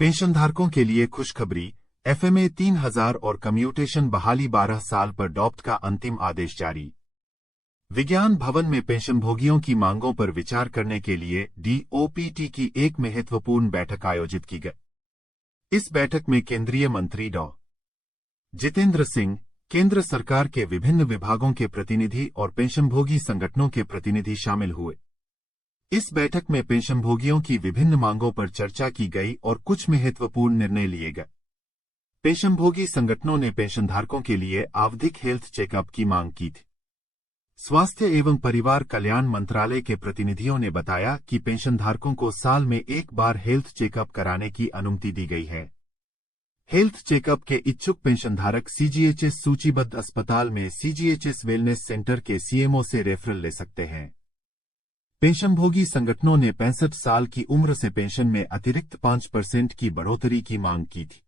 पेंशनधारकों के लिए खुशखबरी, एफएमए 3000 और कम्यूटेशन बहाली 12 साल पर डॉप्ट का अंतिम आदेश जारी। विज्ञान भवन में पेंशनभोगियों की मांगों पर विचार करने के लिए डीओपीटी की एक महत्वपूर्ण बैठक आयोजित की गई। इस बैठक में केंद्रीय मंत्री डॉ. जितेंद्र सिंह, केंद्र सरकार के विभिन्न विभागों के प्रतिनिधि और पेंशनभोगी संगठनों के प्रतिनिधि शामिल हुए। इस बैठक में पेंशनभोगियों की विभिन्न मांगों पर चर्चा की गई और कुछ महत्वपूर्ण निर्णय लिए गए। पेंशनभोगी संगठनों ने पेंशनधारकों के लिए आवधिक हेल्थ चेकअप की मांग की थी। स्वास्थ्य एवं परिवार कल्याण मंत्रालय के प्रतिनिधियों ने बताया कि पेंशनधारकों को साल में एक बार हेल्थ चेकअप कराने की अनुमति दी गई है। हेल्थ चेकअप के इच्छुक पेंशनधारक सीजीएचएस सूचीबद्ध अस्पताल में सीजीएचएस वेलनेस सेंटर के सीएमओ से रेफरल ले सकते हैं। पेंशनभोगी संगठनों ने 65 साल की उम्र से पेंशन में अतिरिक्त 5% की बढ़ोतरी की मांग की थी।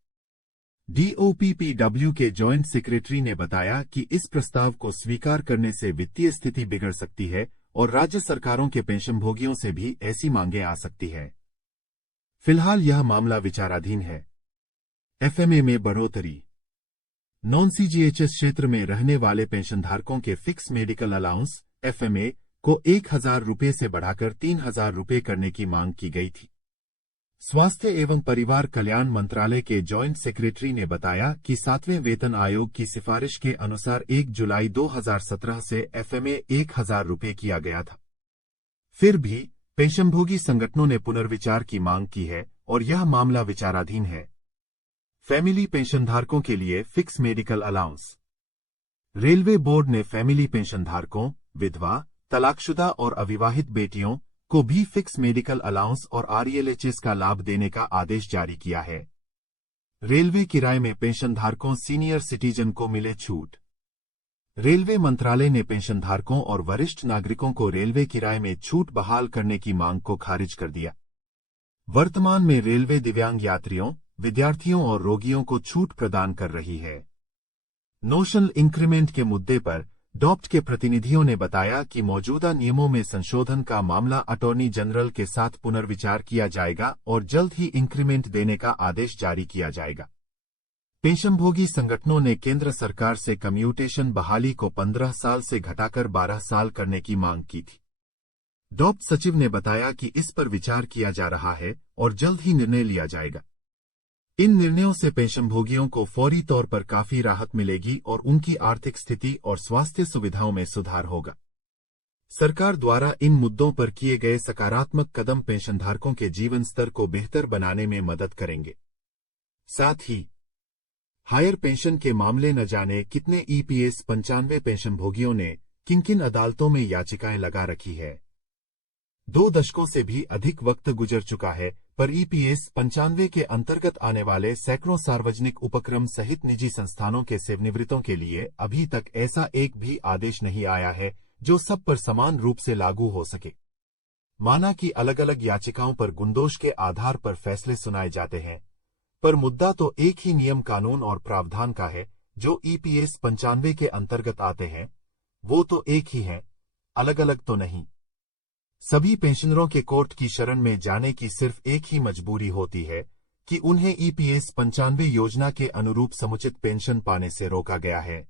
डीओपीपीडब्ल्यू के जॉइंट सेक्रेटरी ने बताया कि इस प्रस्ताव को स्वीकार करने से वित्तीय स्थिति बिगड़ सकती है और राज्य सरकारों के पेंशनभोगियों से भी ऐसी मांगें आ सकती है। फिलहाल यह मामला विचाराधीन है। एफएमए में बढ़ोतरी। नॉन सीजीएचएस क्षेत्र में रहने वाले पेंशनधारकों के फिक्स मेडिकल अलाउंस एफएमए को 1000 रुपये से बढ़ाकर 3000 रुपये करने की मांग की गई थी। स्वास्थ्य एवं परिवार कल्याण मंत्रालय के जॉइंट सेक्रेटरी ने बताया कि 7वें वेतन आयोग की सिफारिश के अनुसार 1 जुलाई 2017 से एफएमए 1000 रुपये किया गया था। फिर भी पेंशनभोगी संगठनों ने पुनर्विचार की मांग की है और यह मामला विचाराधीन है। फैमिली पेंशनधारकों के लिए fix medical allowance. Railway board ने फैमिली पेंशनधारकों, विधवा, तलाकशुदा और अविवाहित बेटियों को भी फिक्स मेडिकल अलाउंस और आरईएलएचएस का लाभ देने का आदेश जारी किया है। रेलवे किराए में पेंशनधारकों सीनियर सिटीजन को मिले छूट। रेलवे मंत्रालय ने पेंशनधारकों और वरिष्ठ नागरिकों को रेलवे किराए में छूट बहाल करने की मांग को खारिज कर दिया। वर्तमान में रेलवे दिव्यांग यात्रियों, विद्यार्थियों और रोगियों को छूट प्रदान कर रही है। नोशनल इंक्रीमेंट के मुद्दे पर डॉप्ट के प्रतिनिधियों ने बताया कि मौजूदा नियमों में संशोधन का मामला अटॉर्नी जनरल के साथ पुनर्विचार किया जाएगा और जल्द ही इंक्रीमेंट देने का आदेश जारी किया जाएगा। पेंशनभोगी संगठनों ने केंद्र सरकार से कम्यूटेशन बहाली को 15 साल से घटाकर 12 साल करने की मांग की थी। डॉप्ट सचिव ने बताया कि इस पर विचार किया जा रहा है और जल्द ही निर्णय लिया जाएगा। इन निर्णयों से पेंशनभोगियों को फौरी तौर पर काफी राहत मिलेगी और उनकी आर्थिक स्थिति और स्वास्थ्य सुविधाओं में सुधार होगा। सरकार द्वारा इन मुद्दों पर किए गए सकारात्मक कदम पेंशनधारकों के जीवन स्तर को बेहतर बनाने में मदद करेंगे। साथ ही हायर पेंशन के मामले न जाने कितने ईपीएस 95 पेंशनभोगियों ने किन-किन अदालतों में याचिकाएं लगा रखी है। 2 दशकों से भी अधिक वक्त गुजर चुका है, पर ईपीएस 95 के अंतर्गत आने वाले सैकड़ों सार्वजनिक उपक्रम सहित निजी संस्थानों के सेवानिवृत्तों के लिए अभी तक ऐसा एक भी आदेश नहीं आया है जो सब पर समान रूप से लागू हो सके। माना कि अलग-अलग याचिकाओं पर गुंदोश के आधार पर फैसले सुनाए जाते हैं, पर मुद्दा तो एक ही नियम कानून और प्रावधान का है। जो ईपीएस 95 के अंतर्गत आते हैं वो तो एक ही है, अलग-अलग तो नहीं। सभी पेंशनरों के कोर्ट की शरण में जाने की सिर्फ एक ही मजबूरी होती है कि उन्हें ईपीएस 95 योजना के अनुरूप समुचित पेंशन पाने से रोका गया है।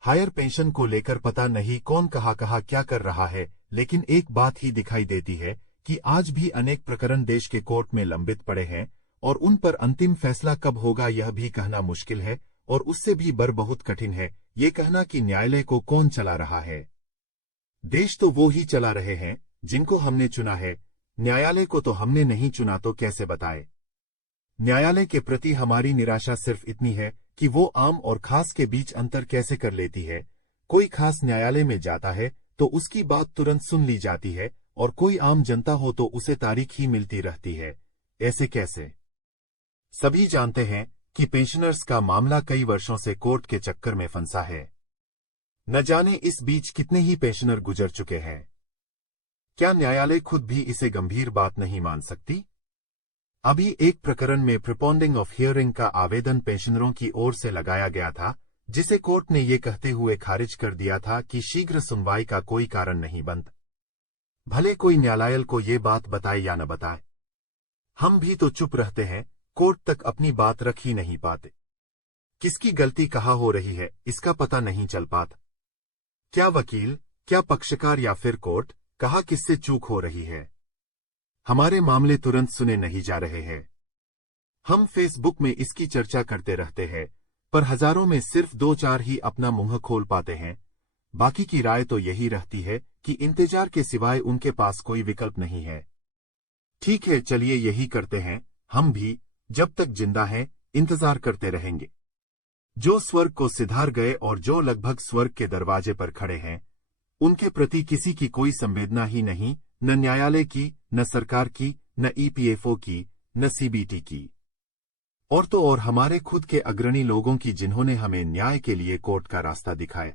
हायर पेंशन को लेकर पता नहीं कौन कहाँ क्या कर रहा है, लेकिन एक बात ही दिखाई देती है कि आज भी अनेक प्रकरण देश के कोर्ट में लंबित पड़े हैं और उन पर अंतिम फैसला कब होगा यह भी कहना मुश्किल है और उससे भी बहुत कठिन है ये कहना कि न्यायालय को कौन चला रहा है। देश तो वो ही चला रहे हैं जिनको हमने चुना है, न्यायालय को तो हमने नहीं चुना, तो कैसे बताए। न्यायालय के प्रति हमारी निराशा सिर्फ इतनी है कि वो आम और खास के बीच अंतर कैसे कर लेती है। कोई खास न्यायालय में जाता है तो उसकी बात तुरंत सुन ली जाती है और कोई आम जनता हो तो उसे तारीख ही मिलती रहती है। ऐसे कैसे। सभी जानते हैं कि पेंशनर्स का मामला कई वर्षों से कोर्ट के चक्कर में फंसा है। न जाने इस बीच कितने ही पेंशनर गुजर चुके हैं। क्या न्यायालय खुद भी इसे गंभीर बात नहीं मान सकती। अभी एक प्रकरण में प्रीपोंडिंग ऑफ हियरिंग का आवेदन पेंशनरों की ओर से लगाया गया था, जिसे कोर्ट ने ये कहते हुए खारिज कर दिया था कि शीघ्र सुनवाई का कोई कारण नहीं बनता। भले कोई न्यायालय को ये बात बताए या न बताए, हम भी तो चुप रहते हैं, कोर्ट तक अपनी बात रख ही नहीं पाते। किसकी गलती कहाँ हो रही है इसका पता नहीं चल पाता। क्या वकील, क्या पक्षकार या फिर कोर्ट, कहाँ किससे चूक हो रही है। हमारे मामले तुरंत सुने नहीं जा रहे हैं। हम फेसबुक में इसकी चर्चा करते रहते हैं, पर हजारों में सिर्फ 2-4 ही अपना मुंह खोल पाते हैं। बाकी की राय तो यही रहती है कि इंतजार के सिवाय उनके पास कोई विकल्प नहीं है। ठीक है, चलिए यही करते हैं, हम भी जब तक जिंदा हैं इंतजार करते रहेंगे। जो स्वर्ग को सिधार गए और जो लगभग स्वर्ग के दरवाजे पर खड़े हैं, उनके प्रति किसी की कोई संवेदना ही नहीं, न न्यायालय की, न सरकार की, न ईपीएफओ की, न सीबीटी की, और तो और हमारे खुद के अग्रणी लोगों की जिन्होंने हमें न्याय के लिए कोर्ट का रास्ता दिखाया।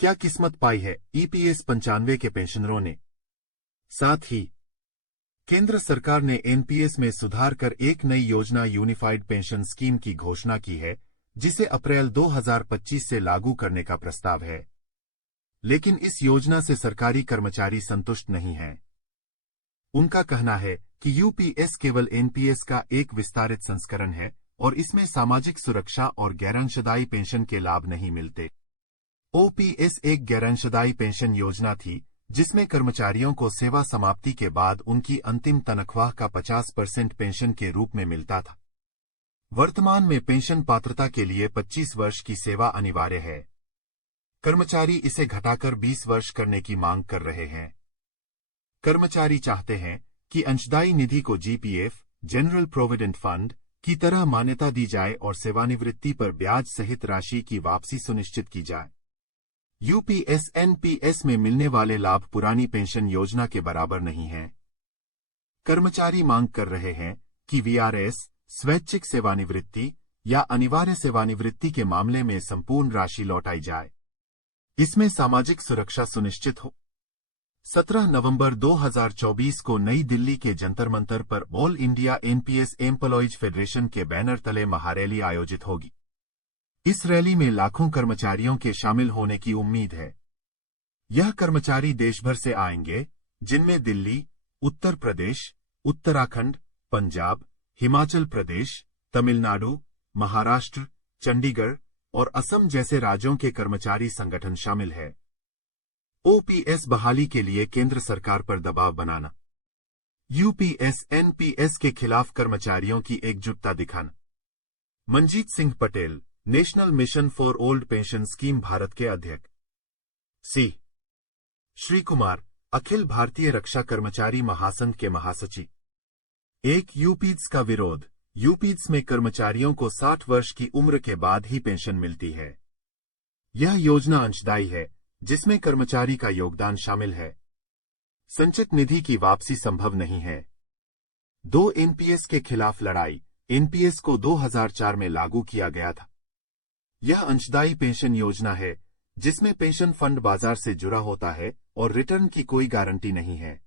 क्या किस्मत पाई है ईपीएस 95 के पेंशनरों ने। साथ ही केंद्र सरकार ने एनपीएस में सुधार कर एक नई योजना यूनिफाइड पेंशन स्कीम की घोषणा की है, जिसे अप्रैल 2025 से लागू करने का प्रस्ताव है। लेकिन इस योजना से सरकारी कर्मचारी संतुष्ट नहीं हैं। उनका कहना है कि यूपीएस केवल एनपीएस का एक विस्तारित संस्करण है और इसमें सामाजिक सुरक्षा और गैरअंशदायी पेंशन के लाभ नहीं मिलते। ओपीएस एक गैरअंशदायी पेंशन योजना थी जिसमें कर्मचारियों को सेवा समाप्ति के बाद उनकी अंतिम तनख्वाह का 50% पेंशन के रूप में मिलता था। वर्तमान में पेंशन पात्रता के लिए 25 वर्ष की सेवा अनिवार्य है। कर्मचारी इसे घटाकर 20 वर्ष करने की मांग कर रहे हैं। कर्मचारी चाहते हैं कि अंशदायी निधि को जीपीएफ, जनरल प्रोविडेंट फंड की तरह मान्यता दी जाए और सेवानिवृत्ति पर ब्याज सहित राशि की वापसी सुनिश्चित की जाए। यूपीएस एनपीएस में मिलने वाले लाभ पुरानी पेंशन योजना के बराबर नहीं हैं। कर्मचारी मांग कर रहे हैं कि वीआरएस, स्वैच्छिक सेवानिवृत्ति या अनिवार्य सेवानिवृत्ति के मामले में संपूर्ण राशि लौटाई जाए। इसमें सामाजिक सुरक्षा सुनिश्चित हो। 17 नवंबर 2024 को नई दिल्ली के जंतर मंतर पर all India NPS employees federation के बैनर तले महारैली आयोजित होगी। इस रैली में लाखों कर्मचारियों के शामिल होने की उम्मीद है। यह कर्मचारी देश भर से आएंगे, जिनमें दिल्ली, उत्तर प्रदेश, उत्तराखंड, पंजाब, हिमाचल प्रदेश, तमिलनाडु, महाराष्ट्र, चंडीगढ़ और असम जैसे राज्यों के कर्मचारी संगठन शामिल है। ओपीएस बहाली के लिए केंद्र सरकार पर दबाव बनाना। यूपीएस एनपीएस के खिलाफ कर्मचारियों की एकजुटता दिखाना। Manjeet Singh Patel, national mission for old pension scheme Bharat के अध्यक्ष। सी श्री कुमार, अखिल भारतीय रक्षा कर्मचारी महासंघ के महासचिव। एक यूपीएस का विरोध। यूपीएस में कर्मचारियों को 60 वर्ष की उम्र के बाद ही पेंशन मिलती है। यह योजना अंशदायी है, जिसमें कर्मचारी का योगदान शामिल है। संचित निधि की वापसी संभव नहीं है। 2 एनपीएस के खिलाफ लड़ाई। एनपीएस को 2004 में लागू किया गया था। यह अंशदायी पेंशन योजना है, जिसमें पेंशन फंड बाजार से जुड़ा होता है और रिटर्न की कोई गारंटी नहीं है।